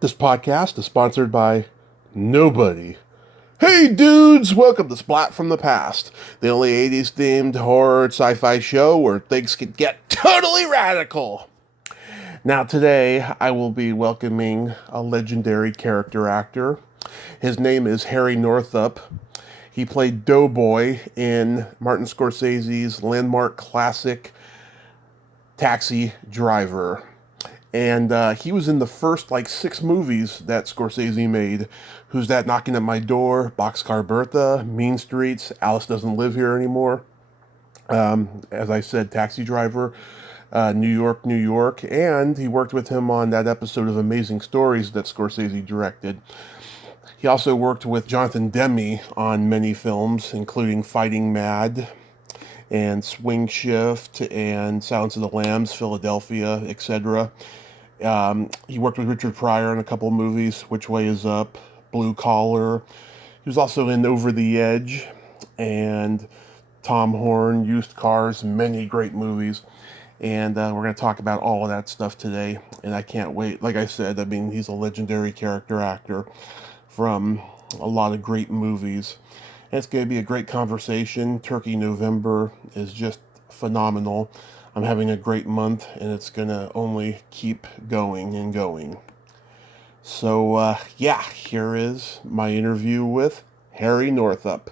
This podcast is sponsored by nobody. Hey dudes, welcome to Splat from the Past, the only 80s themed horror sci-fi show where things can get totally radical. Now today I will be welcoming a legendary character actor. His name is Harry Northup. He played Doughboy in Martin Scorsese's landmark classic Taxi Driver. And he was in the first six movies that Scorsese made. Who's That Knocking at My Door, Boxcar Bertha, Mean Streets, Alice Doesn't Live Here Anymore. As I said, Taxi Driver, New York, New York. And he worked with him on that episode of Amazing Stories that Scorsese directed. He also worked with Jonathan Demme on many films, including Fighting Mad and Swing Shift and Silence of the Lambs, Philadelphia, etc. He worked with Richard Pryor in a couple of movies, Which Way Is Up, Blue Collar. He was also in Over the Edge and Tom Horn, Used Cars, many great movies. And we're going to talk about all of that stuff today. And I can't wait. Like I said, he's a legendary character actor from a lot of great movies. And it's going to be a great conversation. Turkey November is just phenomenal. I'm having a great month, and it's going to only keep going and going. So, here is my interview with Harry Northup.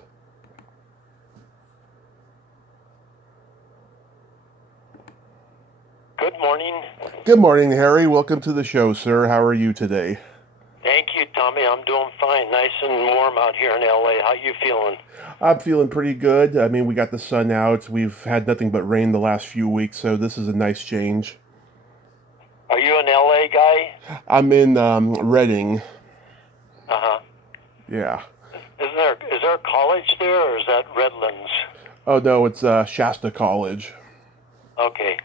Good morning. Good morning, Harry. Welcome to the show, sir. How are you today? Thank you, Tommy. I'm doing fine. Nice and warm out here in LA. How you feeling? I'm feeling pretty good. We got the sun out. We've had nothing but rain the last few weeks, so this is a nice change. Are you an LA guy? I'm in Redding. Uh-huh. Yeah. Is there a college there, or is that Redlands? Oh, no, it's Shasta College. Okay.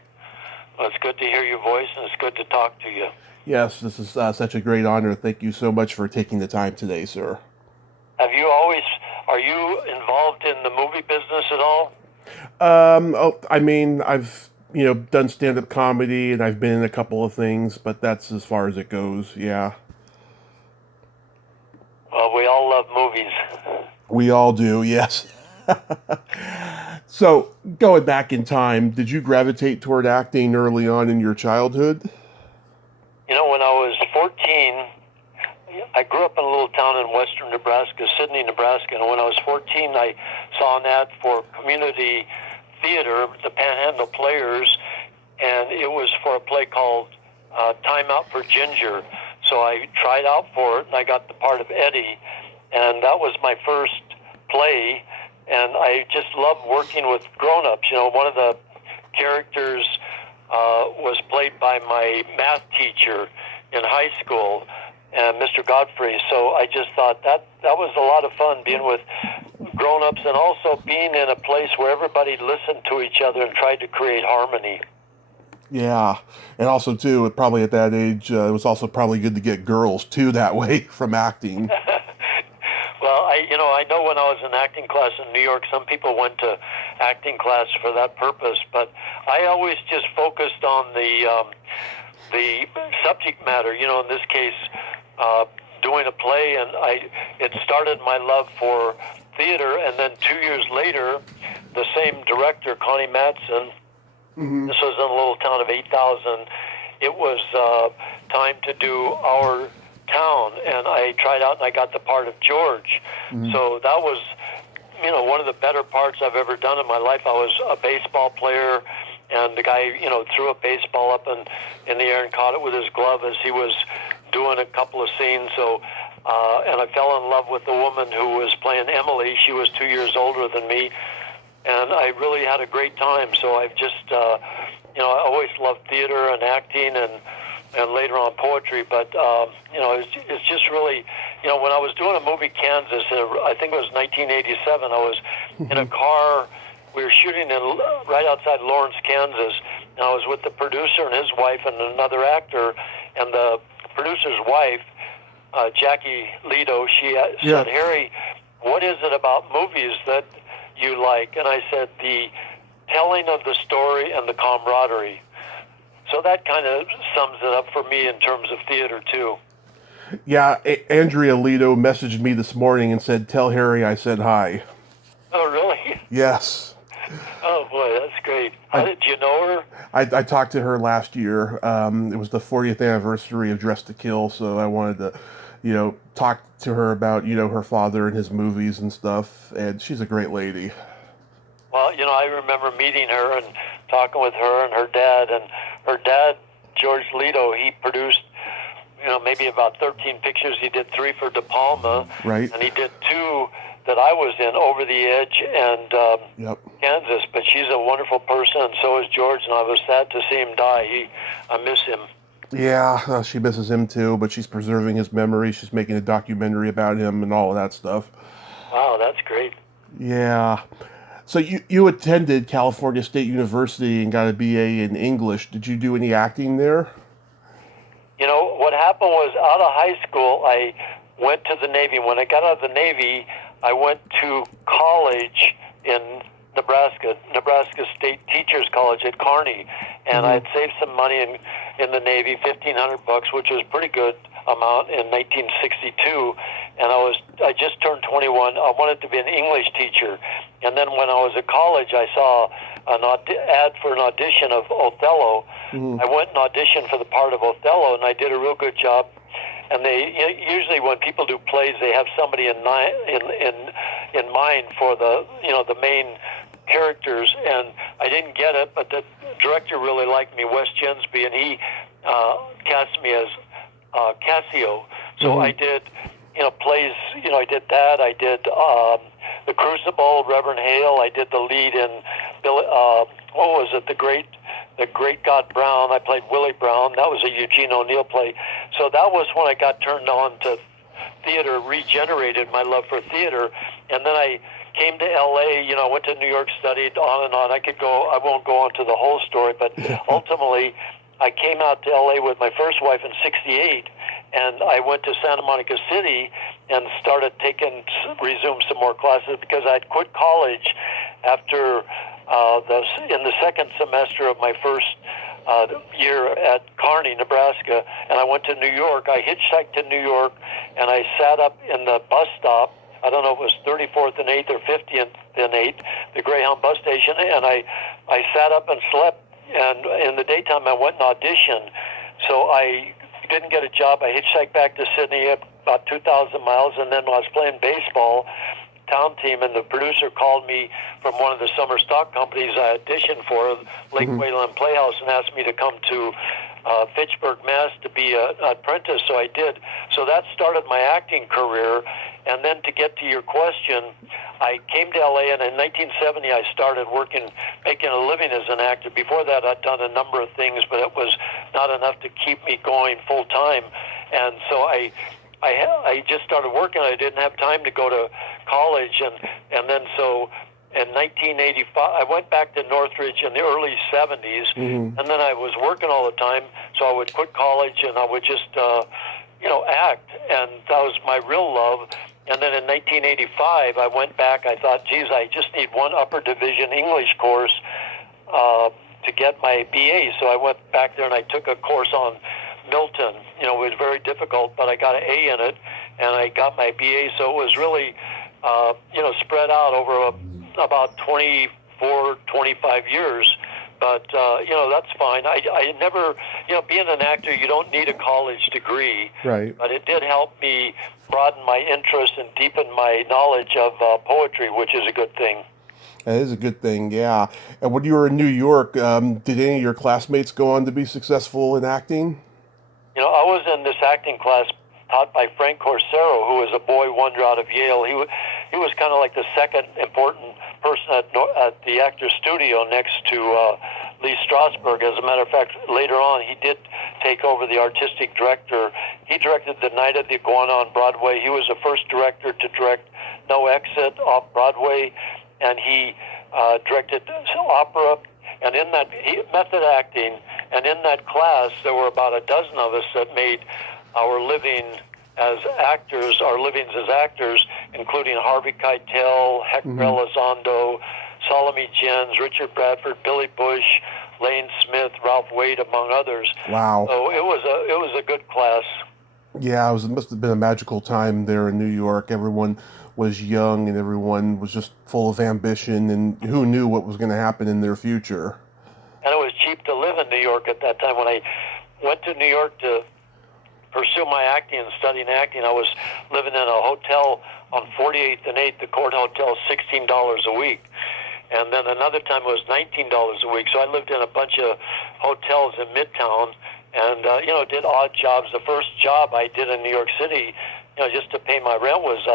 Well, it's good to hear your voice, and it's good to talk to you. Yes, this is such a great honor. Thank you so much for taking the time today, sir. Are you involved in the movie business at all? I've done stand-up comedy, and I've been in a couple of things, but that's as far as it goes. Yeah. Well, we all love movies. We all do, yes. So, going back in time, did you gravitate toward acting early on in your childhood? You know, when I was 14, I grew up in a little town in western Nebraska, Sidney, Nebraska, and when I was 14, I saw an ad for community theater, the Panhandle Players, and it was for a play called Time Out for Ginger. So I tried out for it, and I got the part of Eddie, and that was my first play, and I just loved working with grown-ups. You know, one of the characters was played by my math teacher in high school, and Mr. Godfrey. So I just thought that was a lot of fun, being with grown-ups and also being in a place where everybody listened to each other and tried to create harmony. Yeah, and also too, probably at that age, it was also probably good to get girls too that way from acting. Well, I know when I was in acting class in New York, some people went to acting class for that purpose, but I always just focused on the subject matter. You know, in this case, doing a play, and it started my love for theater, and then 2 years later, the same director, Connie Madsen, this was in a little town of 8,000. It was time to do Our Town, and I tried out and I got the part of George. So that was, one of the better parts I've ever done in my life. I was a baseball player, and the guy, threw a baseball up in the air and caught it with his glove as he was doing a couple of scenes. So, and I fell in love with the woman who was playing Emily. She was 2 years older than me, and I really had a great time. So I've just, I always loved theater and acting and later on poetry. But, it's just really, when I was doing a movie, Kansas, I think it was 1987, I was in a car. We were shooting right outside Lawrence, Kansas, and I was with the producer and his wife and another actor, and the producer's wife, Jackie Leto, she said, Harry, what is it about movies that you like? And I said, the telling of the story and the camaraderie. So that kind of sums it up for me in terms of theater, too. Yeah, Andrea Lito messaged me this morning and said, "Tell Harry I said hi." Oh, really? Yes. Oh, boy, that's great. How I, did you know her? I talked to her last year. It was the 40th anniversary of Dress to Kill, so I wanted to, talk to her about, her father and his movies and stuff. And she's a great lady. Well, I remember meeting her and talking with her and her dad. And her dad, George Lito, he produced, maybe about 13 pictures. He did 3 for De Palma, Right? and he did 2 that I was in, Over the Edge and Yep. Kansas. But she's a wonderful person, and so is George, and I was sad to see him die. I miss him. Yeah, she misses him too, but she's preserving his memory. She's making a documentary about him and all of that stuff. Wow, that's great. Yeah. So you attended California State University and got a BA in English. Did you do any acting there? What happened was, out of high school, I went to the Navy. When I got out of the Navy, I went to college in Nebraska State Teachers College at Kearney, and I had saved some money in the Navy, $1,500, which was a pretty good amount in 1962. And I just turned 21. I wanted to be an English teacher, and then when I was at college, I saw an ad for an audition of Othello. I went and auditioned for the part of Othello, and I did a real good job. And they usually, when people do plays, they have somebody in mind for the main characters. And I didn't get it, but the director really liked me, Wes Gensby, and he cast me as Cassio. So I did plays. I did that. I did The Crucible, Reverend Hale. I did the lead in what was it? The Great God Brown. I played Willie Brown. That was a Eugene O'Neill play. So that was when I got turned on to theater, regenerated my love for theater, and then I came to L.A. Went to New York, studied on and on. I won't go on to the whole story, but ultimately, I came out to L.A. with my first wife in '68, and I went to Santa Monica City and resumed some more classes because I'd quit college after in the second semester of my first year at Kearney, Nebraska, and I went to New York. I hitchhiked to New York, and I sat up in the bus stop. I don't know if it was 34th and 8th or 50th and 8th, the Greyhound bus station, and I sat up and slept, and in the daytime I went and auditioned. So I didn't get a job. I hitchhiked back to Sydney, about 2,000 miles, and then when I was playing baseball, town team, and the producer called me from one of the summer stock companies I auditioned for, Lake Wayland Playhouse, and asked me to come to Fitchburg, Mass. To be an apprentice, so I did. So that started my acting career. And then to get to your question, I came to LA, and in 1970 I started making a living as an actor. Before that, I'd done a number of things, but it was not enough to keep me going full time. And so I just started working. I didn't have time to go to college, and then so in 1985, I went back to Northridge in the early 70s, and then I was working all the time, so I would quit college and I would just, act, and that was my real love. And then in 1985, I went back. I thought, geez, I just need one upper division English course to get my BA. So I went back there and I took a course on Milton. It was very difficult, but I got an A in it, and I got my BA. So it was really, spread out over about 24, 25 years. But, that's fine. I never, being an actor, you don't need a college degree. Right. But it did help me broaden my interest and deepen my knowledge of poetry, which is a good thing. That is a good thing, yeah. And when you were in New York, did any of your classmates go on to be successful in acting? I was in this acting class taught by Frank Corsaro, who was a boy wonder out of Yale. He was kind of like the second important person at the Actors Studio next to Lee Strasberg. As a matter of fact, later on, he did take over the artistic director. He directed The Night of the Iguana on Broadway. He was the first director to direct No Exit off Broadway, and he directed opera. And in that method acting, and in that class, there were about a dozen of us that made our living as actors, our livings as actors, including Harvey Keitel, Hector Elizondo, Salome Jens, Richard Bradford, Billy Bush, Lane Smith, Ralph Wade, among others. Wow. So it was a good class. Yeah, it must have been a magical time there in New York. Everyone was young and everyone was just full of ambition, and who knew what was going to happen in their future. And it was cheap to live in New York at that time. When I went to New York to pursue my acting and studying acting, I was living in a hotel on 48th and 8th, the Court Hotel, $16 a week. And then another time it was $19 a week. So I lived in a bunch of hotels in Midtown and, did odd jobs. The first job I did in New York City, just to pay my rent was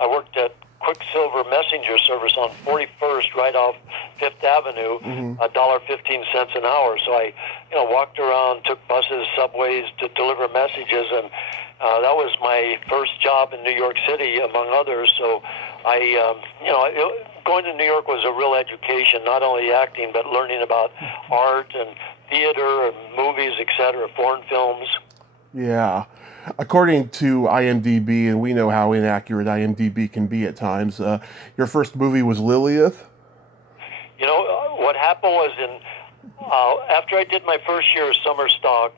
I worked at Quicksilver Messenger Service on 41st, right off Fifth Avenue, $1.15 an hour. So I, walked around, took buses, subways to deliver messages, and that was my first job in New York City, among others. So going to New York was a real education, not only acting, but learning about art and theater and movies, etc., foreign films. Yeah. According to IMDb, and we know how inaccurate IMDb can be at times, your first movie was Lilith? What happened was after I did my first year of summer stock,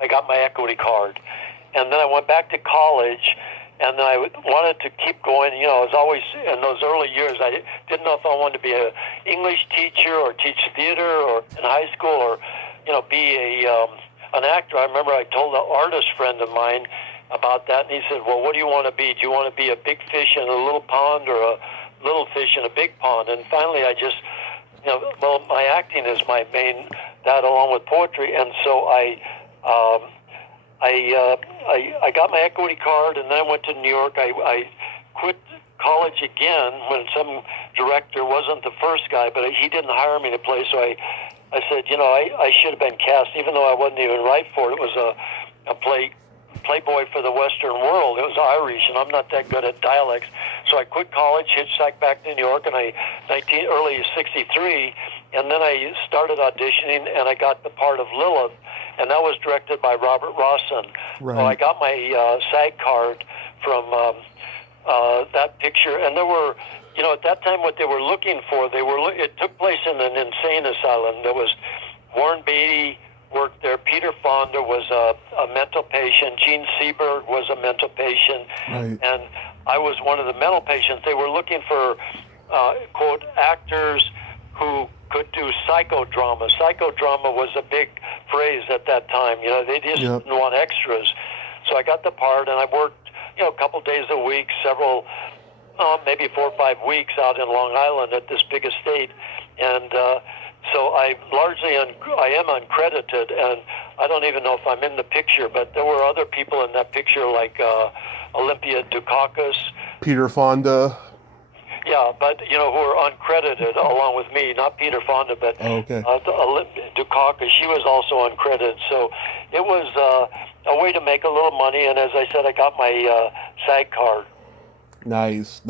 I got my equity card. And then I went back to college, and then I wanted to keep going. I was always, in those early years, I didn't know if I wanted to be an English teacher or teach theater or in high school or, be an actor. I remember I told an artist friend of mine about that, and he said, well, what do you want to be? Do you want to be a big fish in a little pond or a little fish in a big pond? And finally I just, my acting is my main, that along with poetry. And so I got my equity card, and then I went to New York. I quit college again when some director wasn't the first guy, but he didn't hire me to play. So I said, I should have been cast, even though I wasn't even right for it. It was a Playboy for the Western world. It was Irish, and I'm not that good at dialects. So I quit college, hitchhiked back to New York, and early '63, and then I started auditioning, and I got the part of Lilith, and that was directed by Robert Rossen. Right. So I got my SAG card from that picture, and there were, at that time what they were looking for, it took place in an insane asylum. There was Warren Beatty worked there. Peter Fonda was a mental patient. Gene Seberg was a mental patient. Right. And I was one of the mental patients. They were looking for, quote, actors who could do psychodrama. Psychodrama was a big phrase at that time. They just didn't want extras. So I got the part, and I worked, a couple days a week, maybe 4 or 5 weeks out in Long Island at this big estate. And so I am uncredited, and I don't even know if I'm in the picture, but there were other people in that picture like Olympia Dukakis. Peter Fonda. Yeah, but, who are uncredited along with me, not Peter Fonda, but Olympia Dukakis. She was also uncredited. So it was a way to make a little money, and as I said, I got my SAG card. Nice.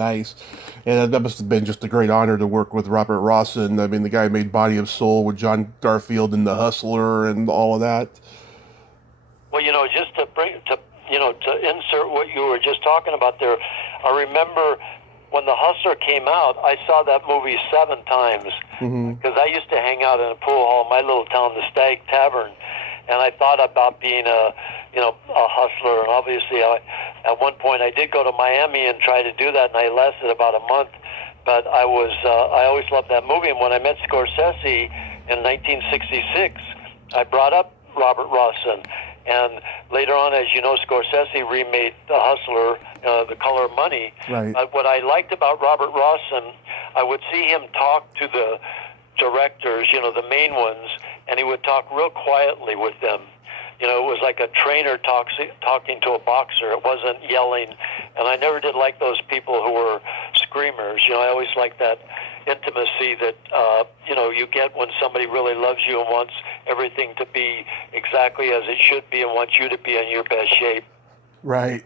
And that must have been just a great honor to work with Robert Rossen. I mean, the guy made Body of Soul with John Garfield and The Hustler and all of that. Well, just to insert what you were just talking about there, I remember when The Hustler came out, I saw that movie 7 times because I used to hang out in a pool hall in my little town, the Stag Tavern, and I thought about being a hustler. And obviously, at one point, I did go to Miami and try to do that, and I lasted about a month. But I always loved that movie. And when I met Scorsese in 1966, I brought up Robert Rossen. And later on, as you know, Scorsese remade The Hustler, The Color of Money. Right. What I liked about Robert Rossen, I would see him talk to the directors, the main ones, and he would talk real quietly with them. It was like a trainer talking to a boxer. It wasn't yelling. And I never did like those people who were screamers. I always liked that intimacy that, you get when somebody really loves you and wants everything to be exactly as it should be and wants you to be in your best shape. Right.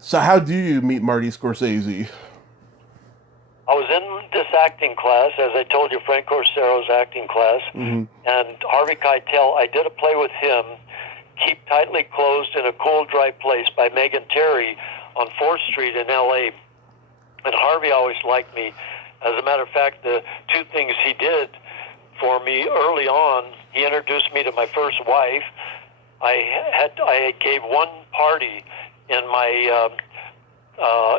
So how do you meet Marty Scorsese? I was in this acting class, as I told you, Frank Corsero's acting class, and Harvey Keitel, I did a play with him, Keep Tightly Closed in a Cool, Dry Place by Megan Terry on 4th Street in L.A., and Harvey always liked me. As a matter of fact, the 2 things he did for me early on, he introduced me to my first wife, I gave one party in my.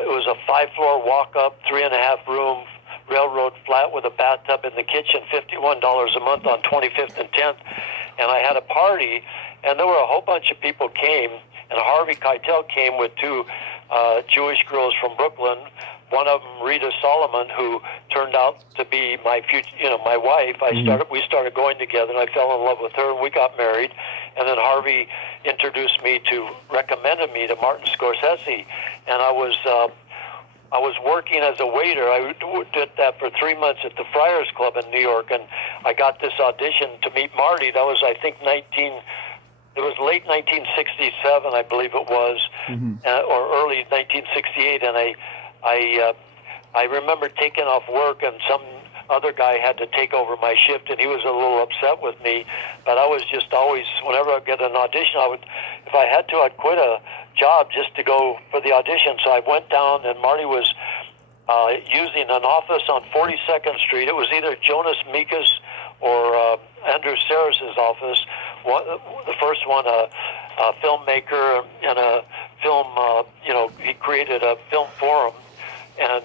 It was a 5-floor walk-up, 3.5-room railroad flat with a bathtub in the kitchen, $51 a month on 25th and 10th. And I had a party, and there were a whole bunch of people came, and Harvey Keitel came with two Jewish girls from Brooklyn. One of them, Rita Solomon, who turned out to be my future, my wife. We started going together, and I fell in love with her, and we got married. And then Harvey recommended me to Martin Scorsese, and I was working as a waiter. I did that for 3 months at the Friars Club in New York, and I got this audition to meet Marty. That was, I think, it was late 1967, I believe it was, or early 1968, and I remember taking off work, and some other guy had to take over my shift, and he was a little upset with me. But I was just always, whenever I get an audition, if I had to, I'd quit a job just to go for the audition. So I went down, and Marty was using an office on 42nd Street. It was either Jonas Mekas or Andrew Sarris's office. The first one, a filmmaker and a film, he created a film forum. And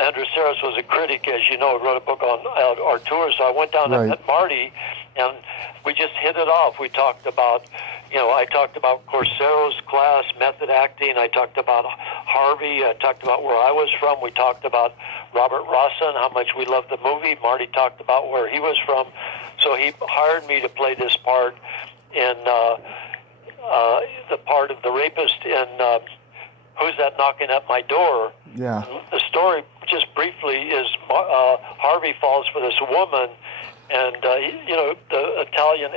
Andrew Sarris was a critic, as you know, wrote a book on our tour. So I went down and met Marty, and we just hit it off. We talked about, I talked about Corsero's class, method acting. I talked about Harvey. I talked about where I was from. We talked about Robert Rossen, how much we loved the movie. Marty talked about where he was from. So he hired me to play this part in the part of the rapist in Who's That Knocking at My Door? Yeah. The story, just briefly, is Harvey falls for this woman, and the Italian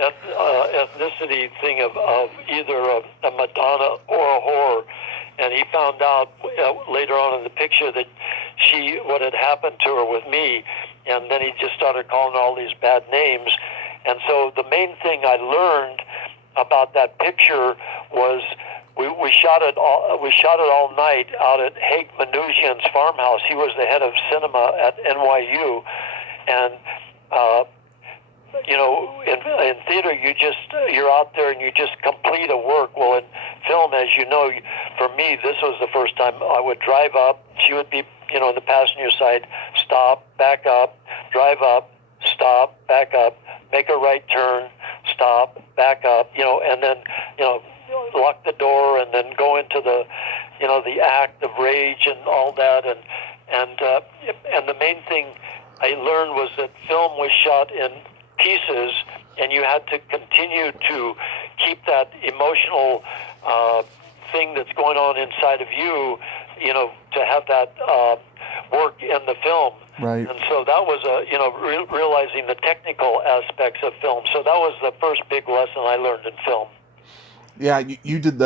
ethnicity thing of either a Madonna or a whore, and he found out later on in the picture that what had happened to her with me, and then he just started calling her all these bad names, and so the main thing I learned about that picture was. We shot it all night out at Haig Manouchian's farmhouse. He was the head of cinema at NYU, and in theater you're out there and you just complete a work. Well, in film, as you know, for me this was the first time I would drive up. She would be in the passenger side, stop, back up, drive up, stop, back up, make a right turn, stop, back up, and then lock the door and then go into the act of rage and all that, and the main thing I learned was that film was shot in pieces, and you had to continue to keep that emotional thing that's going on inside of you, to have that work in the film. Right. And so that was realizing the technical aspects of film. So that was the first big lesson I learned in film. Yeah, you did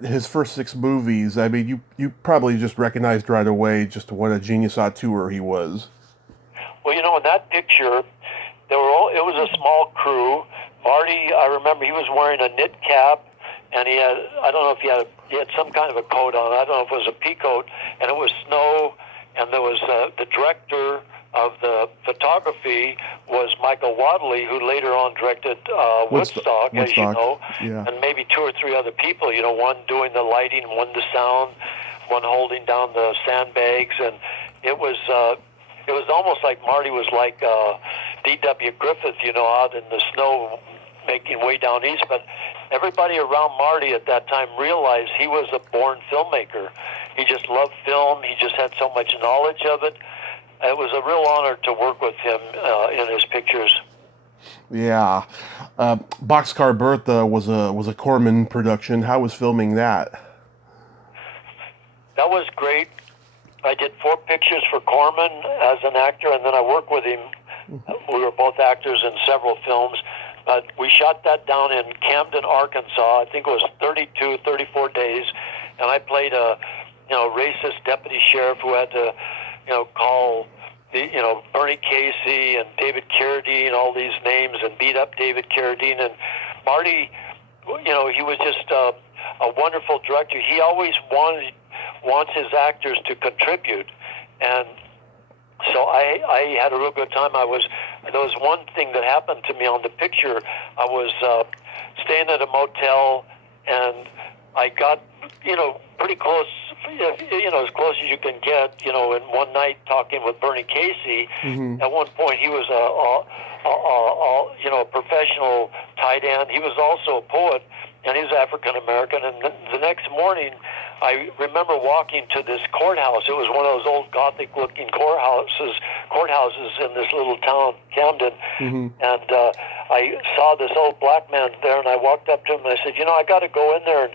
his first 6 movies. I mean, you probably just recognized right away just what a genius auteur he was. Well, in that picture, it was a small crew. Marty, I remember he was wearing a knit cap, and he had, I don't know if he had some kind of a coat on. I don't know if it was a pea coat, and it was snow, and there was the director of the photography was Michael Wadley, who later on directed Woodstock, as you know, and maybe 2 or 3 other people, one doing the lighting, one the sound, one holding down the sandbags, and it was almost like Marty was like D.W. Griffith, out in the snow making way down east, but everybody around Marty at that time realized he was a born filmmaker. He just loved film. He just had so much knowledge of it. It was a real honor to work with him in his pictures. Yeah, Boxcar Bertha was a Corman production. How was filming that? That was great. I did 4 pictures for Corman as an actor, and then I worked with him. We were both actors in several films. But we shot that down in Camden, Arkansas. I think it was 34 days, and I played a racist deputy sheriff who had to call Bernie Casey and David Carradine, all these names, and beat up David Carradine. And Marty, he was just a wonderful director. He always wants his actors to contribute, and so I had a real good time. I was there was one thing that happened to me on the picture. I was staying at a motel, and I got, pretty close, as close as you can get, in one night talking with Bernie Casey. Mm-hmm. At one point, he was a professional tight end. He was also a poet, and he's African American. And the next morning, I remember walking to this courthouse. It was one of those old Gothic-looking courthouses in this little town, Camden. Mm-hmm. And I saw this old black man there, and I walked up to him and I said, I got to go in there and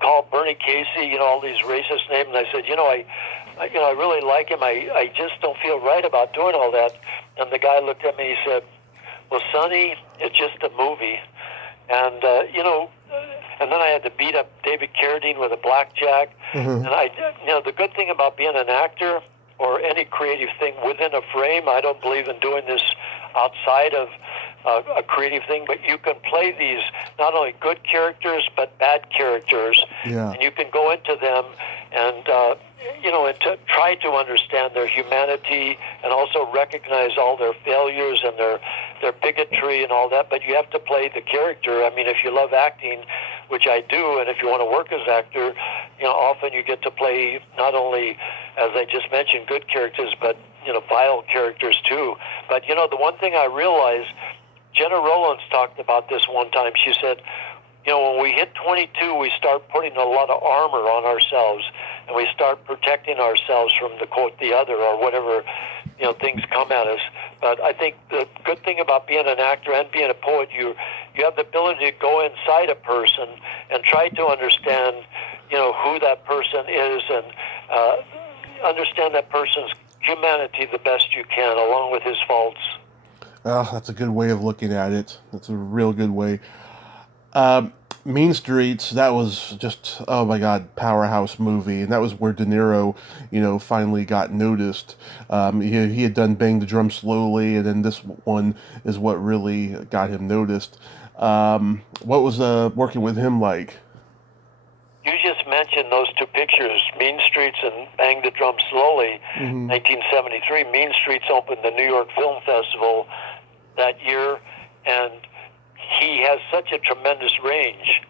call Bernie Casey, all these racist names. And I said, I really like him. I just don't feel right about doing all that. And the guy looked at me and he said, well, Sonny, it's just a movie. And, and then I had to beat up David Carradine with a blackjack. Mm-hmm. And the good thing about being an actor or any creative thing within a frame, I don't believe in doing this outside of a creative thing, but you can play these not only good characters but bad characters, yeah. and you can go into them and and to try to understand their humanity and also recognize all their failures and their bigotry and all that. But you have to play the character. I mean, if you love acting, which I do, and if you want to work as actor, often you get to play not only, as I just mentioned, good characters, but vile characters too. But the one thing I realized, Jenna Rollins talked about this one time. She said, when we hit 22, we start putting a lot of armor on ourselves, and we start protecting ourselves from the quote, the other, or whatever, things come at us. But I think the good thing about being an actor and being a poet, you have the ability to go inside a person and try to understand, who that person is, and understand that person's humanity the best you can, along with his faults. That's a good way of looking at it. That's a real good way. Mean Streets, that was just, oh my God, powerhouse movie. And that was where De Niro, finally got noticed. He had done Bang the Drum Slowly, and then this one is what really got him noticed. What was working with him like? You just mentioned those two pictures, Mean Streets and Bang the Drum Slowly, 1973. Mean Streets opened the New York Film Festival that year, and he has such a tremendous range.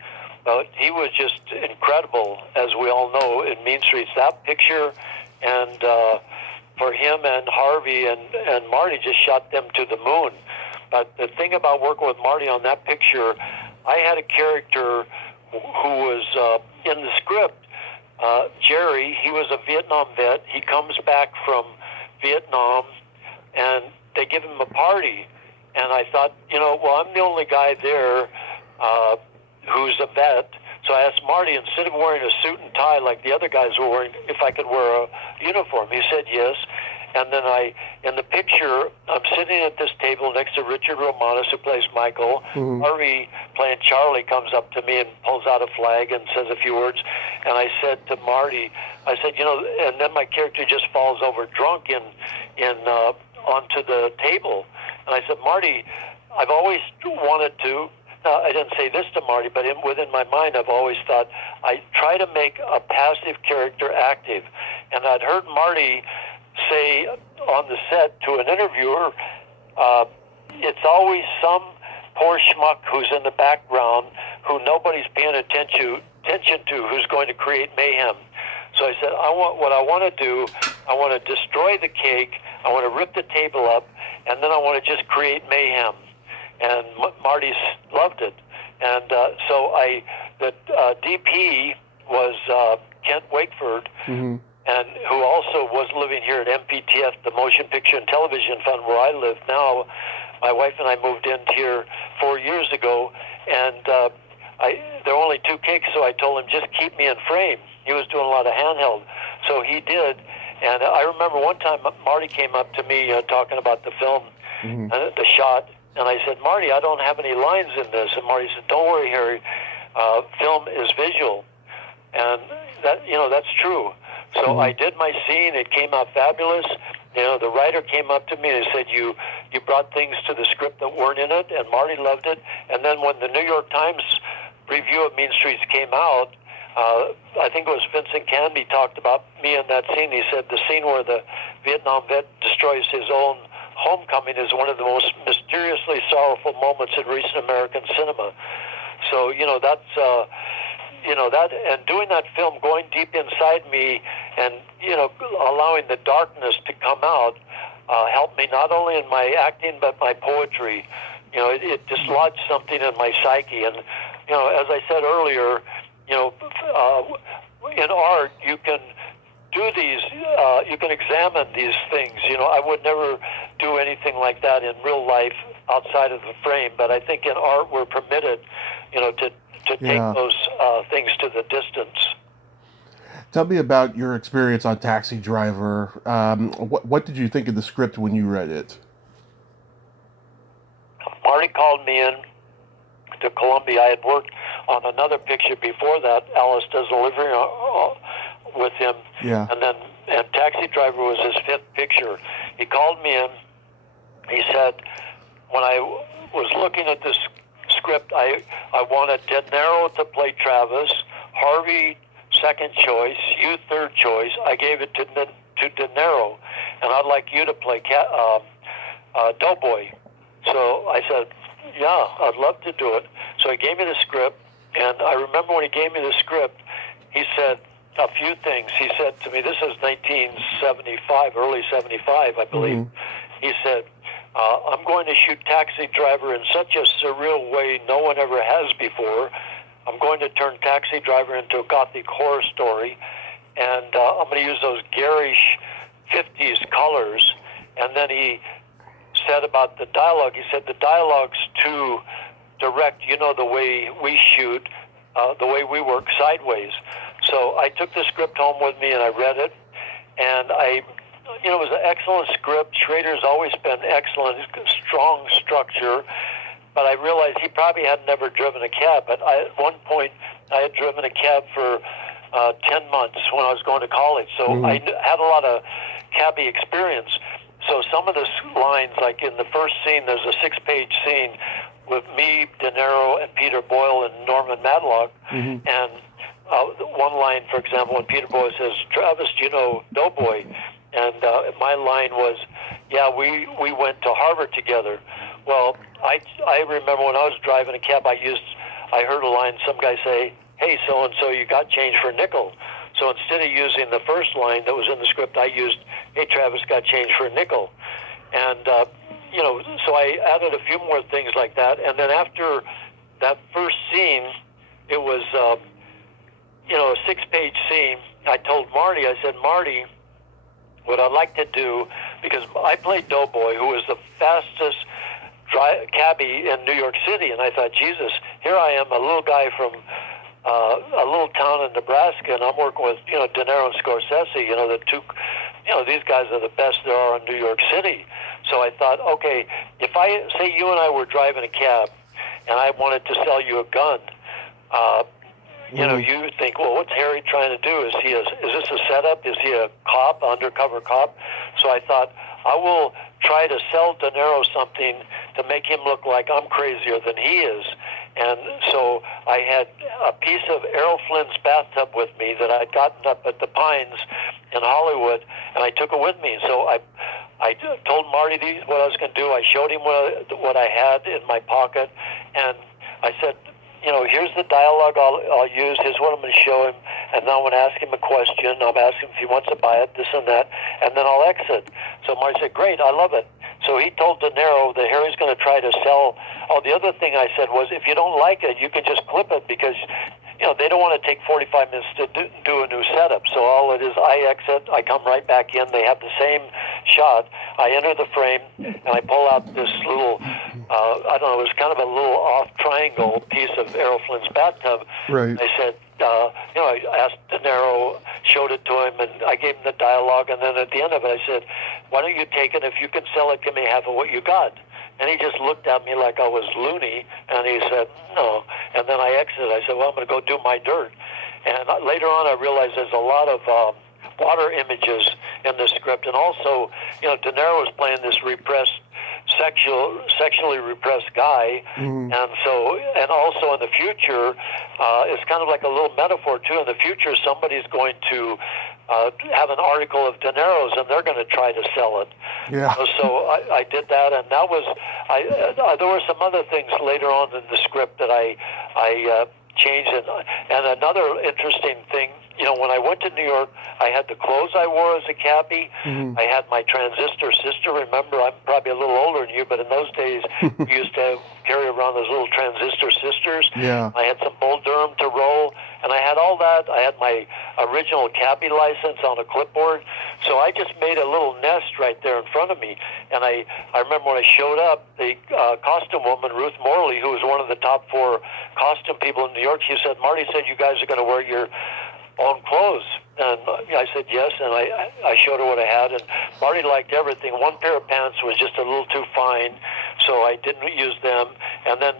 He was just incredible, as we all know, in Mean Streets. That picture, and for him and Harvey and Marty just shot them to the moon. But the thing about working with Marty on that picture, I had a character who was in the script, Jerry. He was a Vietnam vet. He comes back from Vietnam, and they give him a party. And I thought, I'm the only guy there who's a vet. So I asked Marty, instead of wearing a suit and tie like the other guys were wearing, if I could wear a uniform. He said yes. And then in the picture, I'm sitting at this table next to Richard Romanus, who plays Michael. Mm-hmm. Harvey, playing Charlie, comes up to me and pulls out a flag and says a few words. And I said to Marty, and then my character just falls over drunk onto the table. And I said, Marty, I've always wanted to, I didn't say this to Marty, but within my mind, I've always thought, I try to make a passive character active. And I'd heard Marty say on the set to an interviewer, it's always some poor schmuck who's in the background who nobody's paying attention to, who's going to create mayhem. So I said, I want to do, I want to destroy the cake, I want to rip the table up, and then I want to just create mayhem. And Marty loved it. And so the DP was Kent Wakeford, mm-hmm. and who also was living here at MPTF, the Motion Picture and Television Fund, where I live now. My wife and I moved in here 4 years ago, and there were only two cakes, so I told him, just keep me in frame. He was doing a lot of handheld, so he did. And I remember one time Marty came up to me talking about the film, mm-hmm. The shot, and I said, Marty, I don't have any lines in this. And Marty said, don't worry, Harry, film is visual. And that's true. So mm-hmm. I did my scene. It came out fabulous. The writer came up to me and said, you brought things to the script that weren't in it, and Marty loved it. And then when the New York Times review of Mean Streets came out, I think it was Vincent Canby talked about me in that scene. He said the scene where the Vietnam vet destroys his own Homecoming is one of the most mysteriously sorrowful moments in recent American cinema. So, that, and doing that film, going deep inside me and, allowing the darkness to come out, helped me not only in my acting, but my poetry. It dislodged something in my psyche. And, as I said earlier, in art, you can do these, you can examine these things. I would never do anything like that in real life outside of the frame, but I think in art we're permitted, to take those things to the distance. Tell me about your experience on Taxi Driver. What did you think of the script when you read it? Marty called me in to Columbia. I had worked on another picture before that, Alice Does Delivery, with him. Yeah. And Taxi Driver was his fifth picture. He called me in. He said, when I was looking at this script, I wanted De Niro to play Travis, Harvey second choice, you third choice. I gave it to De Niro, and I'd like you to play Doughboy. So I said, yeah, I'd love to do it. So he gave me the script, and I remember when he gave me the script, he said a few things. He said to me, this is 1975, early 75, I believe. Mm-hmm. He said, I'm going to shoot Taxi Driver in such a surreal way no one ever has before. I'm going to turn Taxi Driver into a gothic horror story, and I'm going to use those garish 50s colors. And then he said about the dialogue, he said the dialogue's too direct, the way we shoot, the way we work sideways. So I took the script home with me and I read it, and it was an excellent script. Schrader's always been excellent, strong structure, but I realized he probably had never driven a cab. But at one point, I had driven a cab for 10 months when I was going to college, so I had a lot of cabbie experience. So some of the lines, like in the first scene, there's a 6-page scene with me, De Niro, and Peter Boyle and Norman Matlock, and one line, for example, when Peter Boyle says, Travis, do you know Doughboy? And my line was, yeah, we went to Harvard together. Well, I remember when I was driving a cab, I heard a line, some guy say, hey, so-and-so, you got change for a nickel. So instead of using the first line that was in the script, I used, hey, Travis, got change for a nickel. And, so I added a few more things like that. And then after that first scene, it was, a 6-page scene. I told Marty, I said, Marty, what I'd like to do, because I played Doughboy, who was the fastest cabbie in New York City, and I thought, Jesus, here I am, a little guy from a little town in Nebraska, and I'm working with, De Niro and Scorsese, the two, these guys are the best there are in New York City. So I thought, okay, if I, say you and I were driving a cab, and I wanted to sell you a gun, you think, well, what's Harry trying to do? Is this a setup? Is he a cop, undercover cop? So I thought, I will try to sell De Niro something to make him look like I'm crazier than he is. And so I had a piece of Errol Flynn's bathtub with me that I'd gotten up at the Pines in Hollywood, and I took it with me. So I told Marty what I was going to do. I showed him what I had in my pocket, and I said, here's the dialogue I'll use. Here's what I'm going to show him. And then I'm going to ask him a question. I'll ask him if he wants to buy it, this and that. And then I'll exit. So Marty said, great, I love it. So he told De Niro that Harry's going to try to sell. Oh, the other thing I said was, if you don't like it, you can just clip it, because they don't want to take 45 minutes to do a new setup. So all it is, I exit, I come right back in. They have the same shot. I enter the frame, and I pull out this little, I don't know, it was kind of a little off triangle piece of Errol Flynn's bathtub. Right. I said, I asked De Niro, showed it to him, and I gave him the dialogue. And then at the end of it, I said, why don't you take it? If you can sell it, give me half of what you got. And he just looked at me like I was loony, and he said, no. And then I exited. I said, well, I'm going to go do my dirt. And later on, I realized there's a lot of water images in the script. And also, De Niro was playing this sexually repressed guy. And so, and also in the future, it's kind of like a little metaphor, too. In the future, somebody's going to have an article of De Niro's, and they're going to try to sell it. Yeah. So I did that, and that was there were some other things later on in the script that I changed. And another interesting thing, when I went to New York, I had the clothes I wore as a cabbie. Mm-hmm. I had my transistor sister. Remember, I'm probably a little older than you, but in those days, we used to carry around those little transistor sisters. Yeah. I had some Bull Durham to roll, and I had all that. I had my original cabbie license on a clipboard. So I just made a little nest right there in front of me. And I remember when I showed up, the costume woman, Ruth Morley, who was one of the top 4 costume people in New York, she said, Marty said you guys are going to wear your own clothes. And I said yes, and I showed her what I had, and Marty liked everything. One pair of pants was just a little too fine, so I didn't use them. And then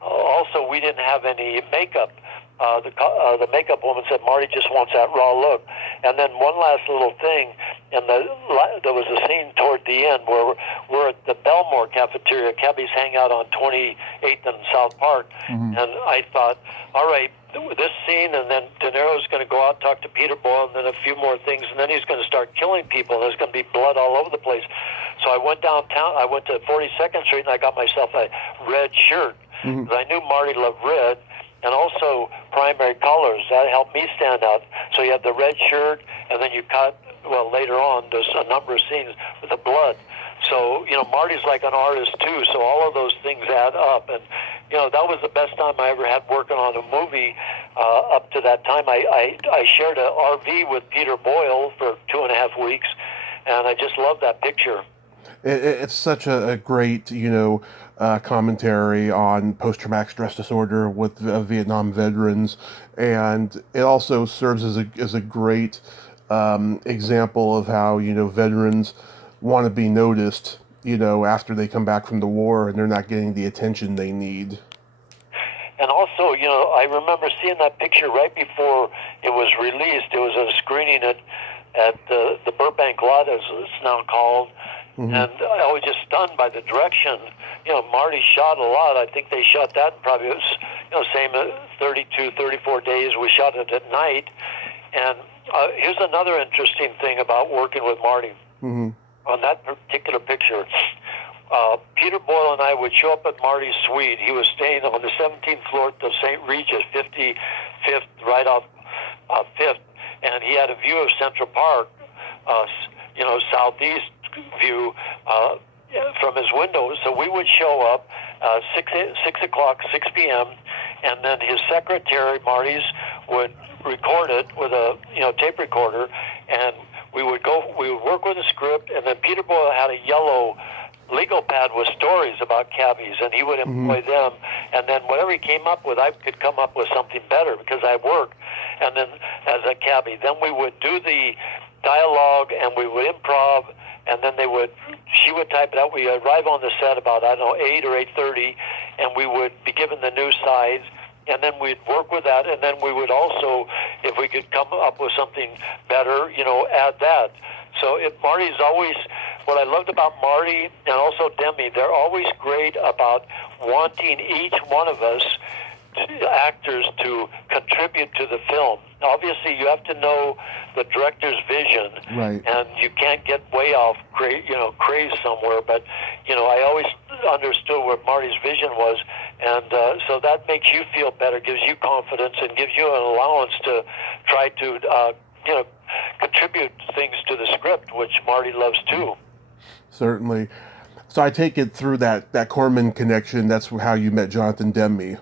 also we didn't have any makeup. The makeup woman said, Marty just wants that raw look. And then one last little thing, and there was a scene toward the end where we're at the Belmore cafeteria. Cabbies hang out on 28th and South Park. Mm-hmm. And I thought, all right, this scene, and then De Niro's going to go out and talk to Peter Boyle, and then a few more things, and then he's going to start killing people, and there's going to be blood all over the place. So I went downtown, I went to 42nd Street, and I got myself a red shirt, because I knew Marty loved red, and also primary colors. That helped me stand out. So you had the red shirt, and then you cut, later on, there's a number of scenes with the blood. So, Marty's like an artist, too, so all of those things add up. And, that was the best time I ever had working on a movie up to that time. I shared an RV with Peter Boyle for 2.5 weeks, and I just love that picture. It's such a great, commentary on post-traumatic stress disorder with Vietnam veterans, and it also serves as a great example of how veterans want to be noticed, after they come back from the war and they're not getting the attention they need. And also, I remember seeing that picture right before it was released. It was a screening at the Burbank lot, as it's now called. Mm-hmm. And I was just stunned by the direction. Marty shot a lot. I think they shot that in probably, same 32, 34 days. We shot it at night. And here's another interesting thing about working with Marty. Mm-hmm. On that particular picture, Peter Boyle and I would show up at Marty's suite. He was staying on the 17th floor of St. Regis, 55th, right off 5th. And he had a view of Central Park, southeast view from his window. So we would show up 6 o'clock, 6 p.m., and then his secretary, Marty's, would record it with a tape recorder, and we would work with a script, and then Peter Boyle had a yellow legal pad with stories about cabbies, and he would employ them, and then whatever he came up with, I could come up with something better because I worked, and then as a cabbie, then we would do the dialogue, and we would improv, and then she would type it out. We arrive on the set about 8 or 8:30, and we would be given the new sides, and then we'd work with that, and then we would also, if we could come up with something better, add that. So Marty's always, what I loved about Marty and also Demi, they're always great about wanting each one of us actors to contribute to the film. Obviously, you have to know the director's vision, right, and you can't get way off, craze somewhere. But I always understood what Marty's vision was, and so that makes you feel better, gives you confidence, and gives you an allowance to try to contribute things to the script, which Marty loves too. Certainly. So I take it through that Corman connection. That's how you met Jonathan Demme.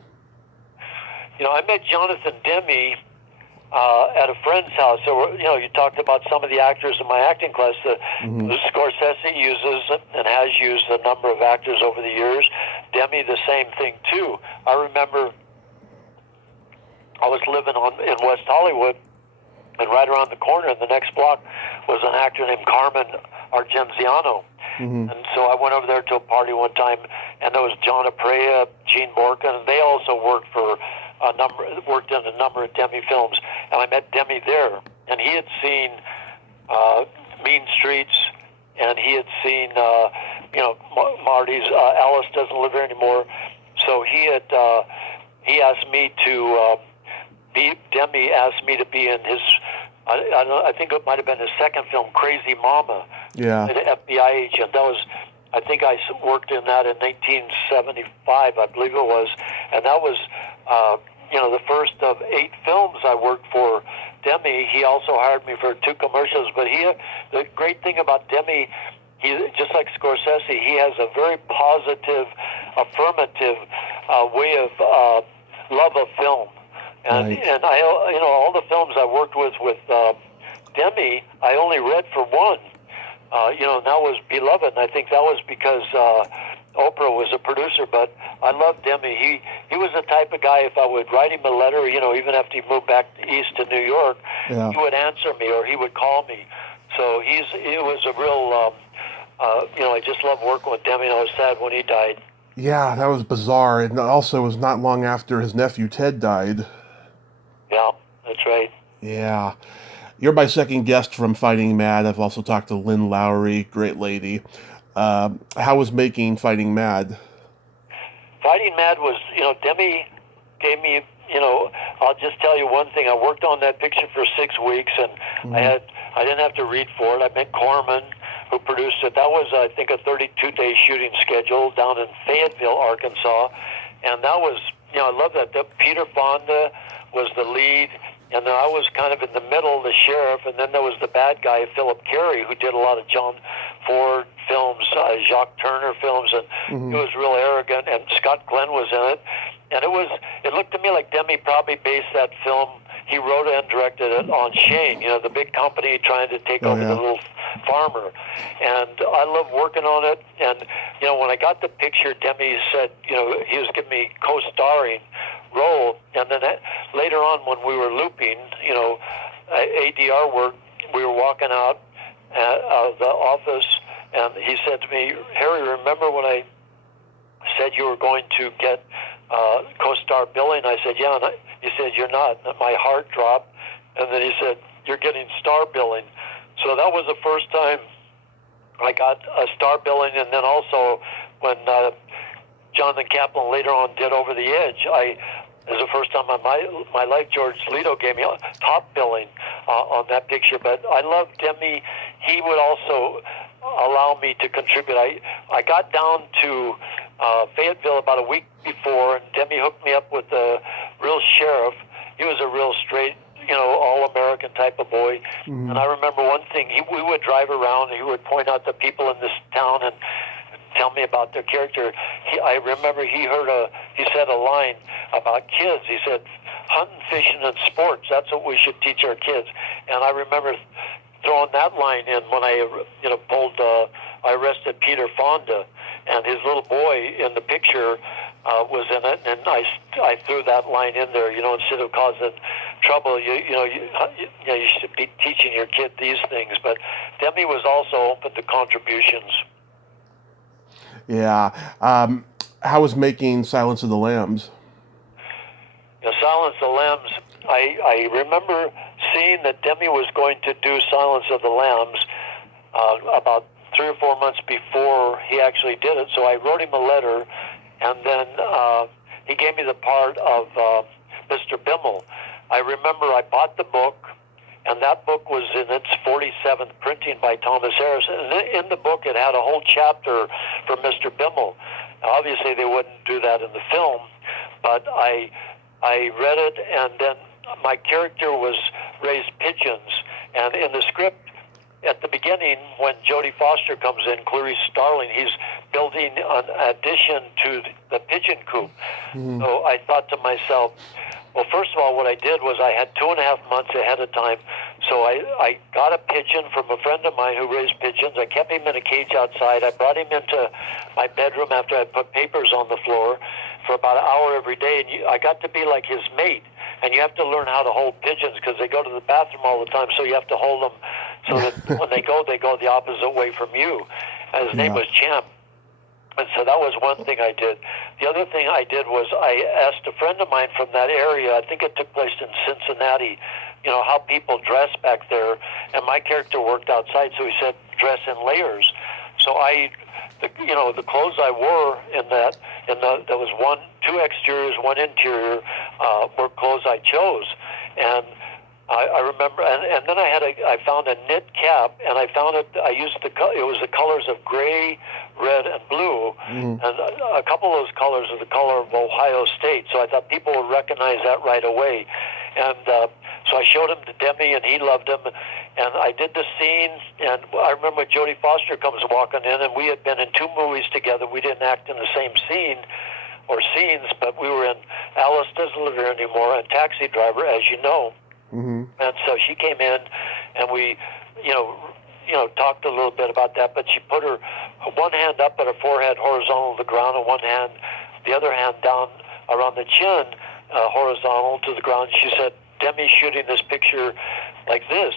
I met Jonathan Demme at a friend's house. So, you talked about some of the actors in my acting class. Scorsese uses and has used a number of actors over the years. Demme, the same thing, too. I remember I was living in West Hollywood, and right around the corner in the next block was an actor named Carmen Argenziano. And so I went over there to a party one time, and there was John Aprea, Gene Borkin, and they also worked in a number of Demme films. And I met Demme there, and he had seen Mean Streets, and he had seen Marty's Alice Doesn't Live Here Anymore. So he asked me to Demme asked me to be in his I think it might have been his second film, Crazy Mama, Yeah. an FBI agent. That was, I think I worked in that in 1975, I believe it was, and that was, the first of 8 films I worked for Demi. He also hired me for 2 commercials, but the great thing about Demi, he, just like Scorsese, he has a very positive, affirmative way of love of film. And Right. and I, all the films I worked with Demi, I only read for one. And that was Beloved. And I think that was because Oprah was a producer. But I loved Demi. He was the type of guy, if I would write him a letter, even after he moved back east to New York, Yeah. he would answer me or he would call me. So it was a real, I just love working with Demi, and I was sad when he died. Yeah, that was bizarre. And also, it was not long after his nephew Ted died. Yeah, that's right. Yeah. You're my second guest from Fighting Mad. I've also talked to Lynn Lowry, great lady. How was making Fighting Mad? Fighting Mad was, Demi gave me, I'll just tell you one thing. I worked on that picture for 6 weeks, and I didn't have to read for it. I met Corman, who produced it. That was, I think, a 32-day shooting schedule down in Fayetteville, Arkansas, and that was, I love that. Peter Fonda was the lead, and then I was kind of in the middle, the sheriff, and then there was the bad guy, Philip Carey, who did a lot of John Ford films, Jacques Turner films, and he was real arrogant, and Scott Glenn was in it. And it looked to me like Demi probably based that film, he wrote and directed it on Shane, the big company trying to take over the little farmer. And I loved working on it. And, when I got the picture, Demi said, he was giving me co-starring role. And then later on when we were looping, ADR work, we were walking out of the office, and he said to me, Harry, remember when I said you were going to get co-star billing? I said, yeah. And he said, you're not. And my heart dropped. And then he said, you're getting star billing. So that was the first time I got a star billing. And then also when Jonathan Kaplan later on did Over the Edge, it was the first time in my life George Leto gave me top billing on that picture. But I loved Demi. He would also allow me to contribute. I got down to Fayetteville about a week before, and Demi hooked me up with a real sheriff. He was a real straight, all-American type of boy. And I remember one thing, we would drive around, and he would point out the people in this town and tell me about their character. I remember he said a line about kids. He said, hunting, fishing, and sports, that's what we should teach our kids. And I remember throwing that line in when I I arrested Peter Fonda, and his little boy in the picture was in it, and I threw that line in there, instead of causing trouble, you should be teaching your kid these things. But Demi was also open to contributions. Yeah. How was making Silence of the Lambs? Silence of the Lambs, I remember seeing that Demi was going to do Silence of the Lambs about 3 or 4 months before he actually did it. So I wrote him a letter, and then he gave me the part of Mr. Bimmel. I remember I bought the book, and that book was in its 47th printing by Thomas Harris. And in the book, it had a whole chapter for Mr. Bimmel. Obviously, they wouldn't do that in the film, but I read it, and then my character was raised pigeons. And in the script, at the beginning, when Jodie Foster comes in, Clarice Starling, he's building an addition to the pigeon coop. So I thought to myself, well, first of all, what I did was I had 2.5 months ahead of time. So I got a pigeon from a friend of mine who raised pigeons. I kept him in a cage outside. I brought him into my bedroom after I put papers on the floor for about an hour every day. And I got to be like his mate. And you have to learn how to hold pigeons because they go to the bathroom all the time. So you have to hold them so that when they go the opposite way from you. And his name was Champ. And so that was one thing I did. The other thing I did was I asked a friend of mine from that area, I think it took place in Cincinnati, how people dress back there. And my character worked outside, so he said, dress in layers. So the clothes I wore there was 2 exteriors, 1 interior, were clothes I chose. And I remember, and then I found a knit cap, and I found it. I used it was the colors of gray, red, and blue, and a couple of those colors are the color of Ohio State. So I thought people would recognize that right away, and so I showed him to Demi, and he loved him. And I did the scene, and I remember Jodie Foster comes walking in, and we had been in 2 movies together. We didn't act in the same scene or scenes, but we were in Alice Doesn't Live Here Anymore and Taxi Driver, as you know. And so she came in, and we, talked a little bit about that. But she put her one hand up at her forehead, horizontal to the ground, and one hand, the other hand down around the chin, horizontal to the ground. She said, "Demi's shooting this picture like this,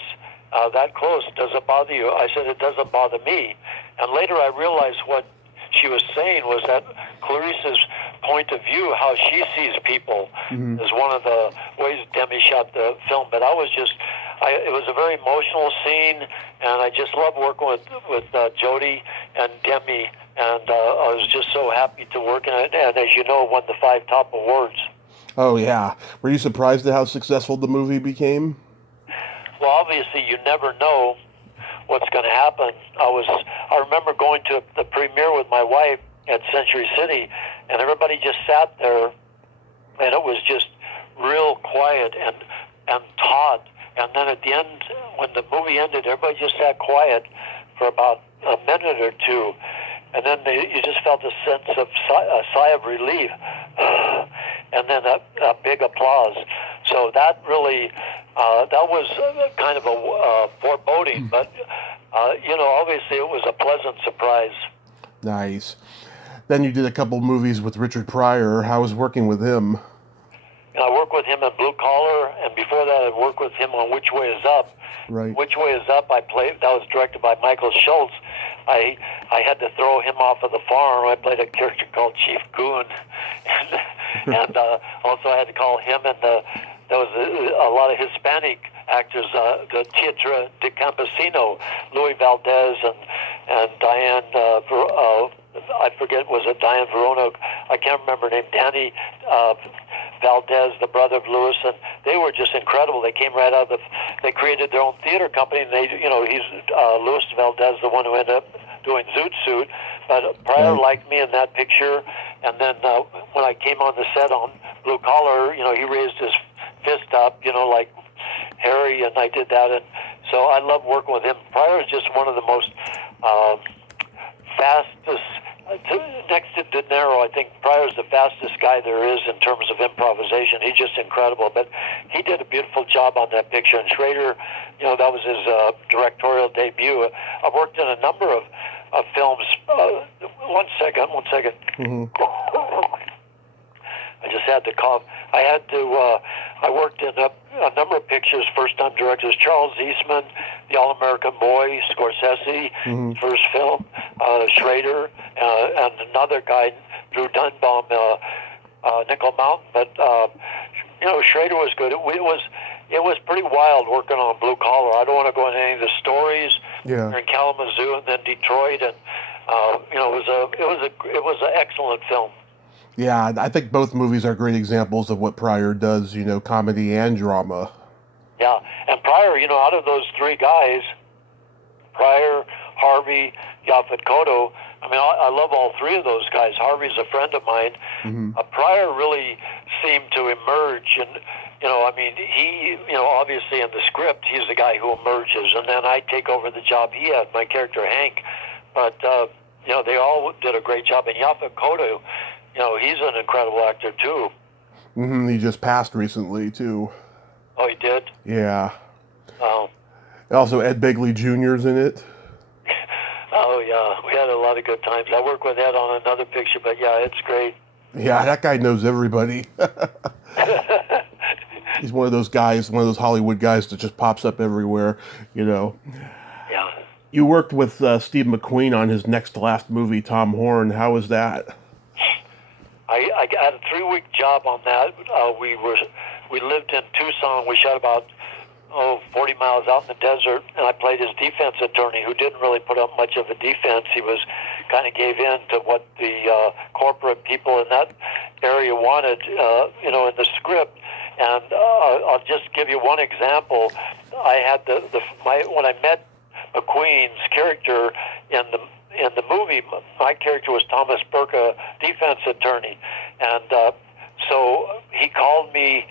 that close. Does it bother you?" I said, "It doesn't bother me." And later I realized what she was saying was that Clarice's point of view, how she sees people, is one of the ways Demi shot the film. But it was a very emotional scene, and I just love working with Jodie and Demi, and I was just so happy to work in it. And as you know, won the 5 top awards. Oh, yeah. Were you surprised at how successful the movie became? Well, obviously, you never know what's going to happen. I remember going to the premiere with my wife at Century City, and everybody just sat there, and it was just real quiet and taut. And then at the end, when the movie ended, everybody just sat quiet for about a minute or 2, and then you just felt a sense of a sigh of relief, and then a big applause. So that really, that was kind of a foreboding, but obviously it was a pleasant surprise. Nice. Then you did a couple movies with Richard Pryor. How was working with him? I worked with him in Blue Collar, and before that I worked with him on Which Way Is Up. Right. Which Way Is Up, that was directed by Michael Schultz. I had to throw him off of the farm. I played a character called Chief Goon, and also I had to call him, and there was a lot of Hispanic actors, the Teatro de Campesino, Louis Valdez and Diane, I forget, was it Diane Verona? I can't remember her name. Danny Valdez, the brother of Louis, and they were just incredible. They came right out of they created their own theater company, and he's Louis Valdez, the one who ended up doing Zoot Suit. But Pryor liked me in that picture, and then when I came on the set on Blue Collar, he raised his fist up, like Harry, and I did that, and so I love working with him. Pryor is just one of the most fastest. Next to De Niro, I think Pryor's the fastest guy there is in terms of improvisation. He's just incredible. But he did a beautiful job on that picture. And Schrader, that was his directorial debut. I've worked in a number of films. One second. I just had to cough. I worked in a number of pictures, first-time directors. Charles Eastman, The All-American Boy, Scorsese, first film, Schrader, and another guy, Drew Dunbaum, Nickel Mountain. But, Schrader was good. It was pretty wild working on Blue Collar. I don't want to go into any of the stories. Yeah. In Kalamazoo and then Detroit, and it was an excellent film. Yeah, I think both movies are great examples of what Pryor does, comedy and drama. Yeah, and Pryor, out of those 3 guys, Pryor, Harvey, Yaphet Kotto, I love all 3 of those guys. Harvey's a friend of mine. Pryor really seemed to emerge, and, he, obviously in the script, he's the guy who emerges, and then I take over the job he had, my character Hank. But, they all did a great job, and Yaphet Kotto, he's an incredible actor, too. He just passed recently, too. Oh, he did? Yeah. Oh. Also, Ed Begley Jr.'s in it. Oh, yeah. We had a lot of good times. I worked with Ed on another picture, but, yeah, it's great. Yeah, that guy knows everybody. He's one of those guys, one of those Hollywood guys that just pops up everywhere, Yeah. You worked with Steve McQueen on his next to last movie, Tom Horn. How was that? I had a 3-week job on that. We lived in Tucson. We shot about 40 miles out in the desert, and I played his defense attorney, who didn't really put up much of a defense. He was kind of gave in to what the corporate people in that area wanted, in the script. And I'll I'll just give you one example. I had when I met McQueen's character in the movie, my character was Thomas Burke, a defense attorney, and so he called me.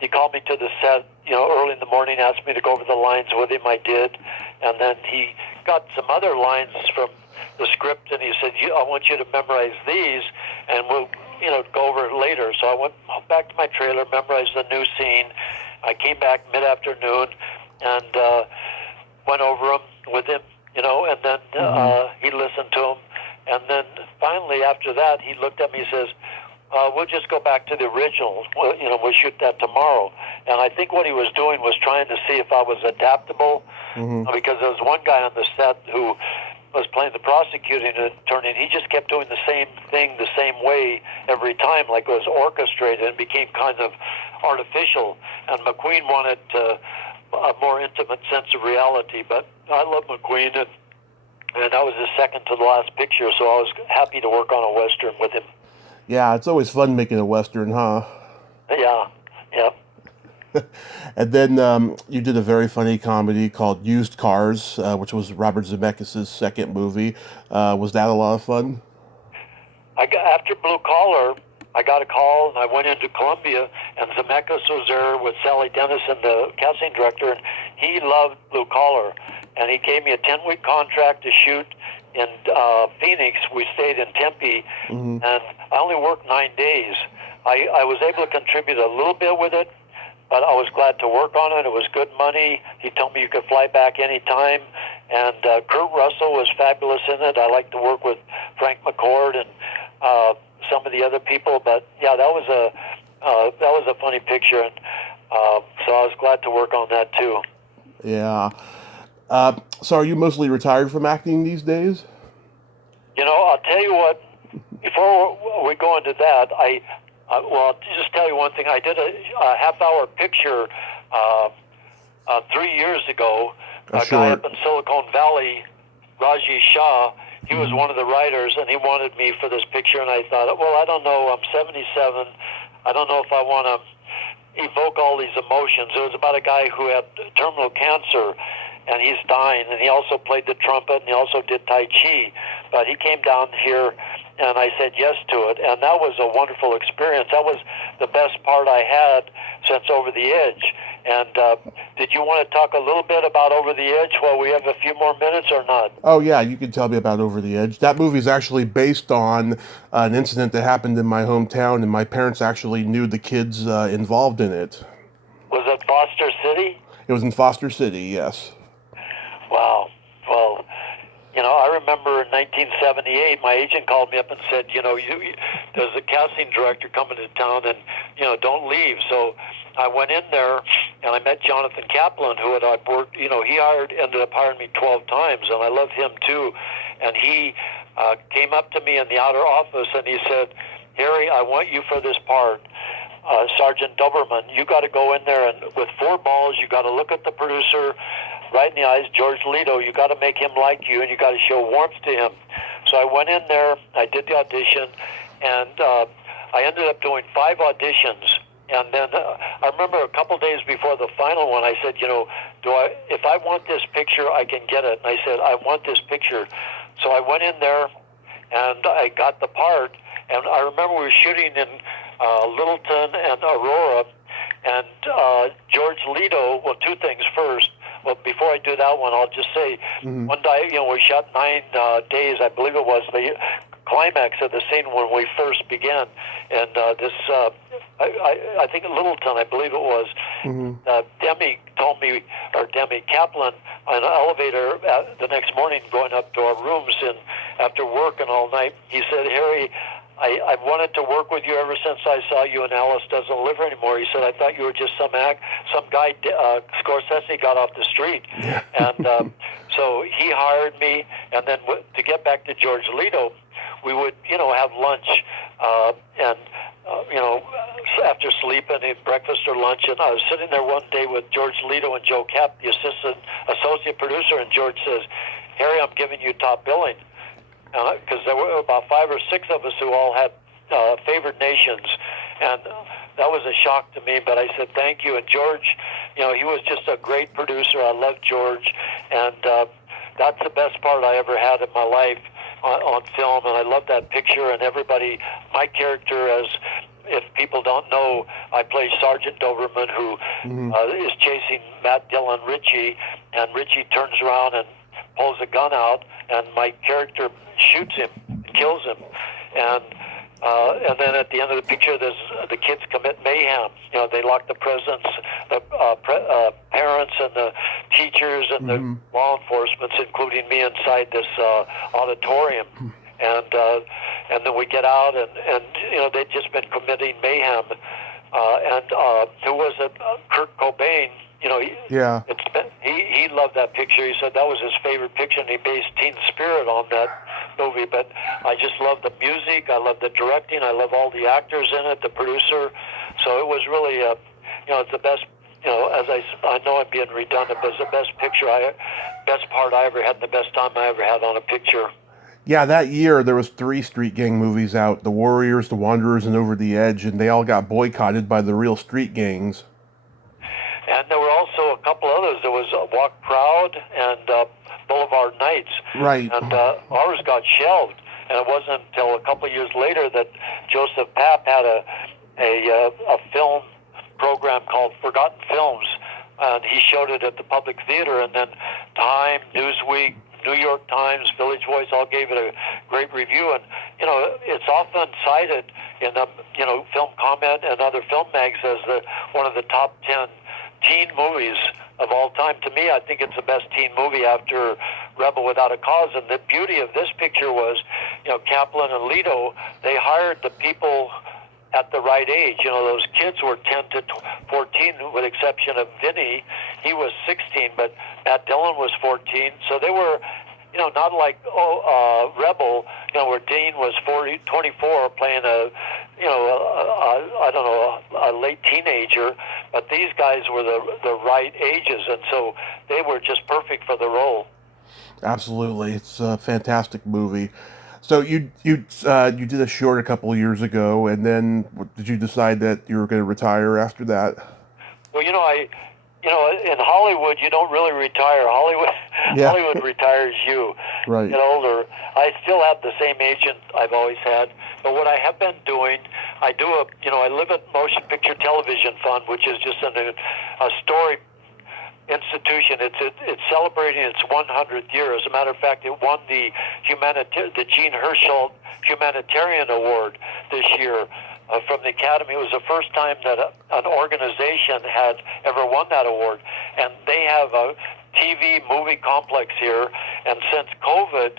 He called me to the set, early in the morning, asked me to go over the lines with him. I did, and then he got some other lines from the script, and he said, "I want you to memorize these, and we'll, go over it later." So I went back to my trailer, memorized the new scene. I came back mid-afternoon and went over them with him, and then he listened to them, and then finally after that, he looked at me and says, "We'll just go back to the original. We'll shoot that tomorrow." And I think what he was doing was trying to see if I was adaptable, because there was one guy on the set who was playing the prosecuting attorney, and he just kept doing the same thing the same way every time, like it was orchestrated, and became kind of artificial. And McQueen wanted a more intimate sense of reality. But I love McQueen, and that was his second to the last picture, so I was happy to work on a Western with him. Yeah, it's always fun making a Western, huh? Yeah. And then you did a very funny comedy called Used Cars, which was Robert Zemeckis' second movie. Was that a lot of fun? After Blue Collar, I got a call, and I went into Columbia, and Zemeckis was there with Sally Dennison, the casting director, and he loved Blue Collar. And he gave me a 10-week contract to shoot in Phoenix. We stayed in Tempe, and I only worked 9 days. I was able to contribute a little bit with it, but I was glad to work on it. It was good money. He told me you could fly back anytime. And Kurt Russell was fabulous in it. I like to work with Frank McCord and some of the other people. But yeah, that was a funny picture, and so I was glad to work on that too. Yeah. So are you mostly retired from acting these days? I'll tell you what. Before we go into that, I'll just tell you one thing. I did a half-hour picture 3 years ago. A guy up in Silicon Valley, Raji Shah, he was one of the writers, and he wanted me for this picture, and I thought, well, I don't know. I'm 77. I don't know if I want to evoke all these emotions. It was about a guy who had terminal cancer, and he's dying, and he also played the trumpet, and he also did Tai Chi. But he came down here, and I said yes to it, and that was a wonderful experience. That was the best part I had since Over the Edge. And did you want to talk a little bit about Over the Edge while we have a few more minutes or not? Oh, yeah, you can tell me about Over the Edge. That movie is actually based on an incident that happened in my hometown, and my parents actually knew the kids involved in it. Was it Foster City? It was in Foster City, yes. Wow. Well, I remember in 1978, my agent called me up and said, there's a casting director coming to town, and, don't leave. So I went in there, and I met Jonathan Kaplan, who had worked, he ended up hiring me 12 times, and I loved him too. And he came up to me in the outer office, and he said, "Harry, I want you for this part. Sergeant Doberman, you got to go in there, and with 4 balls, you got to look at the producer right in the eyes, George Leto, you got to make him like you, and you got to show warmth to him." So I went in there, I did the audition, and I ended up doing 5 auditions. And then I remember a couple days before the final one, I said, if I want this picture, I can get it. And I said, I want this picture. So I went in there, and I got the part. And I remember we were shooting in Littleton and Aurora, and George Leto, well, 2 things first. Well, before I do that one, I'll just say, one day, we shot 9 days, I believe it was, the climax of the scene when we first began. And I think in Littleton, I believe it was, Demi told me, or Demi Kaplan, on an elevator the next morning going up to our rooms, and after work and all night, he said, "Harry, I've wanted to work with you ever since I saw you in Alice Doesn't Live Anymore." He said, "I thought you were just some guy Scorsese got off the street." Yeah. And so he hired me, and then to get back to George Leto, we would, have lunch, and after sleeping, eat breakfast or lunch. And I was sitting there one day with George Leto and Joe Kapp, the associate producer, and George says, "Harry, I'm giving you top billing." Because there were about 5 or 6 of us who all had favored nations. And that was a shock to me, but I said thank you. And George, he was just a great producer. I love George, and that's the best part I ever had in my life on film, and I love that picture. And everybody, my character, as if people don't know, I play Sergeant Doberman, who is chasing Matt Dillon Ritchie, and Ritchie turns around and pulls a gun out, and my character shoots him, kills him, and then at the end of the picture, the kids commit mayhem. They lock the presidents, the parents, and the teachers, and the law enforcement, including me, inside this auditorium. And then we get out, and they'd just been committing mayhem. Who was it? Kurt Cobain. He loved that picture. He said that was his favorite picture, and he based Teen Spirit on that movie. But I just love the music. I love the directing. I love all the actors in it, the producer. So it was really, it's the best. As I know I'm being redundant, but it's the best best part I ever had, the best time I ever had on a picture. Yeah, that year there was 3 street gang movies out: The Warriors, The Wanderers, and Over the Edge, and they all got boycotted by the real street gangs. And there were also a couple others. There was Walk Proud and Boulevard Nights. Right. And ours got shelved. And it wasn't until a couple of years later that Joseph Papp had a film program called Forgotten Films. And he showed it at the Public Theater. And then Time, Newsweek, New York Times, Village Voice all gave it a great review. And, it's often cited in Film Comment and other film mags as one of the top 10 teen movies of all time. To me, I think it's the best teen movie after Rebel Without a Cause. And the beauty of this picture was, Kaplan and Leto, they hired the people at the right age. Those kids were 10 to 14, with the exception of Vinny. He was 16, but Matt Dillon was 14. So they were, not like Rebel, where Dean was 24 playing a late teenager. But these guys were the right ages, and so they were just perfect for the role. Absolutely, it's a fantastic movie. So you did a short a couple of years ago, and then did you decide that you were going to retire after that? Well, in Hollywood, you don't really retire. Hollywood retires you. Right. Get older. I still have the same agent I've always had. But what I have been doing, I live at Motion Picture Television Fund, which is just a story institution. It's celebrating its 100th year. As a matter of fact, it won the Jean Hersholt Humanitarian Award this year. From the Academy. It was the first time that an organization had ever won that award. And they have a TV movie complex here. And since COVID,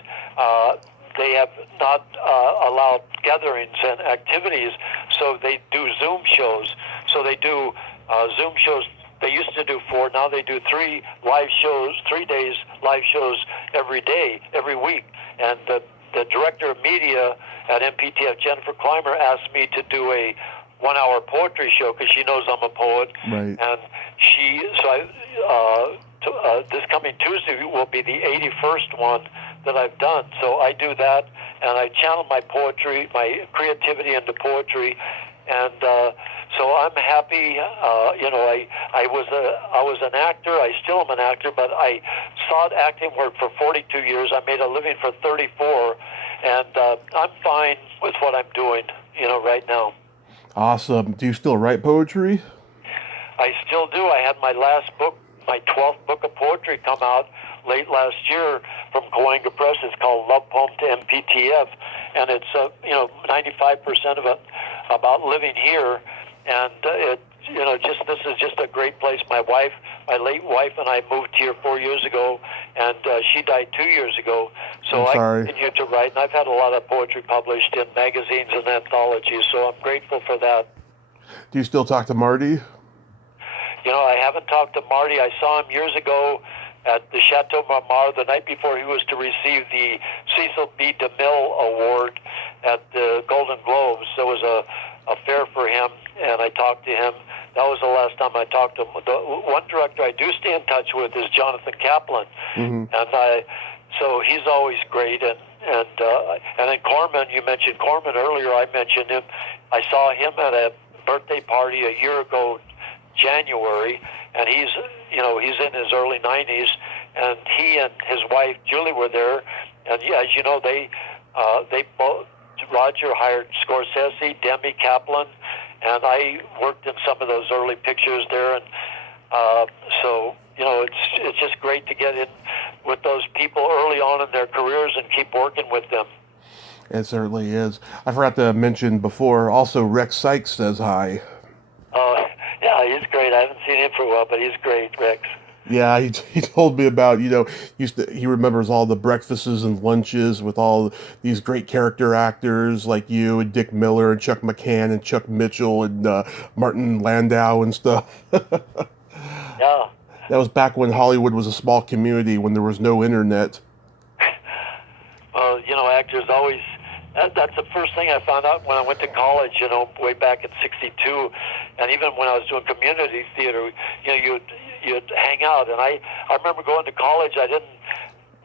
they have not allowed gatherings and activities, so they do Zoom shows. So they do Zoom shows. They used to do 4, now they do 3 live shows, 3 days live shows every day, every week. And the director of media at MPTF, Jennifer Clymer, asked me to do a 1-hour poetry show because she knows I'm a poet. Right. And this coming Tuesday will be the 81st one that I've done. So I do that, and I channel my poetry, my creativity into poetry. And so I'm happy. I was an actor. I still am an actor, but I sought acting work for 42 years. I made a living for 34, and I'm fine with what I'm doing, right now. Awesome. Do you still write poetry? I still do. I had my last book, my 12th book of poetry, come out late last year from Coanga Press. It's called Love Poem to MPTF, and it's 95% of it about living here. And this is just a great place. My late wife, and I moved here 4 years ago, and she died 2 years ago. So I continued to write, and I've had a lot of poetry published in magazines and anthologies. So I'm grateful for that. Do you still talk to Marty? I haven't talked to Marty. I saw him years ago at the Chateau Marmar the night before he was to receive the Cecil B. DeMille Award at the Golden Globes. There was a fair for him, and I talked to him. That was the last time I talked to him. The one director I do stay in touch with is Jonathan Kaplan, and so he's always great. And then Corman, you mentioned Corman earlier. I mentioned him. I saw him at a birthday party a year ago, January, and he's in his early 90s, and he and his wife Julie were there, and yeah, as you know, they both, Roger hired Scorsese, Demi Kaplan, and I worked in some of those early pictures there, and so it's just great to get in with those people early on in their careers and keep working with them. It certainly is. I forgot to mention before, also Rex Sykes says hi. Yeah, he's great. I haven't seen him for a while, but he's great, Rex. Yeah, he told me about, he remembers all the breakfasts and lunches with all these great character actors like you and Dick Miller and Chuck McCann and Chuck Mitchell and Martin Landau and stuff. Yeah. That was back when Hollywood was a small community, when there was no internet. Well, actors always... That's the first thing I found out when I went to college, way back in '62, and even when I was doing community theater, you'd hang out. And I remember going to college. I didn't,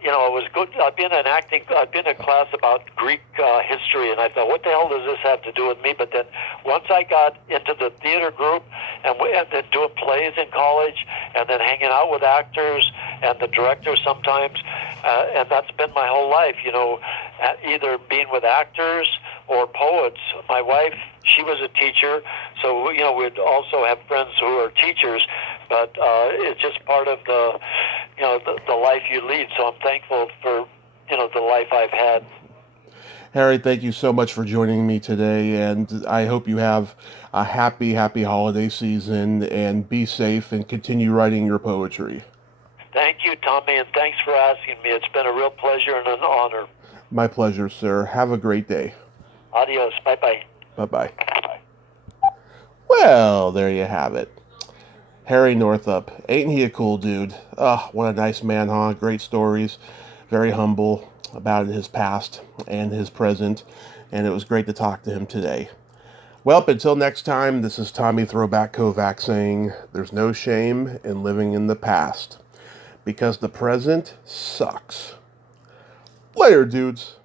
it was good. I'd been in a class about Greek history, and I thought, what the hell does this have to do with me? But then once I got into the theater group and then doing plays in college, and then hanging out with actors and the director sometimes, and that's been my whole life, either being with actors or poets. My wife, she was a teacher, so we'd also have friends who are teachers, but it's just part of the life you lead. So I'm thankful for the life I've had. Harry, thank you so much for joining me today, and I hope you have a happy holiday season, and be safe and continue writing your poetry. Thank you, Tommy, and thanks for asking me. It's been a real pleasure and an honor. My pleasure, sir. Have a great day. Adios. Bye-bye. Bye-bye. Well, there you have it. Harry Northup. Ain't he a cool dude? What a nice man, huh? Great stories. Very humble about his past and his present. And it was great to talk to him today. Well, until next time, this is Tommy Throwback Kovac saying, there's no shame in living in the past, because the present sucks. Later, dudes.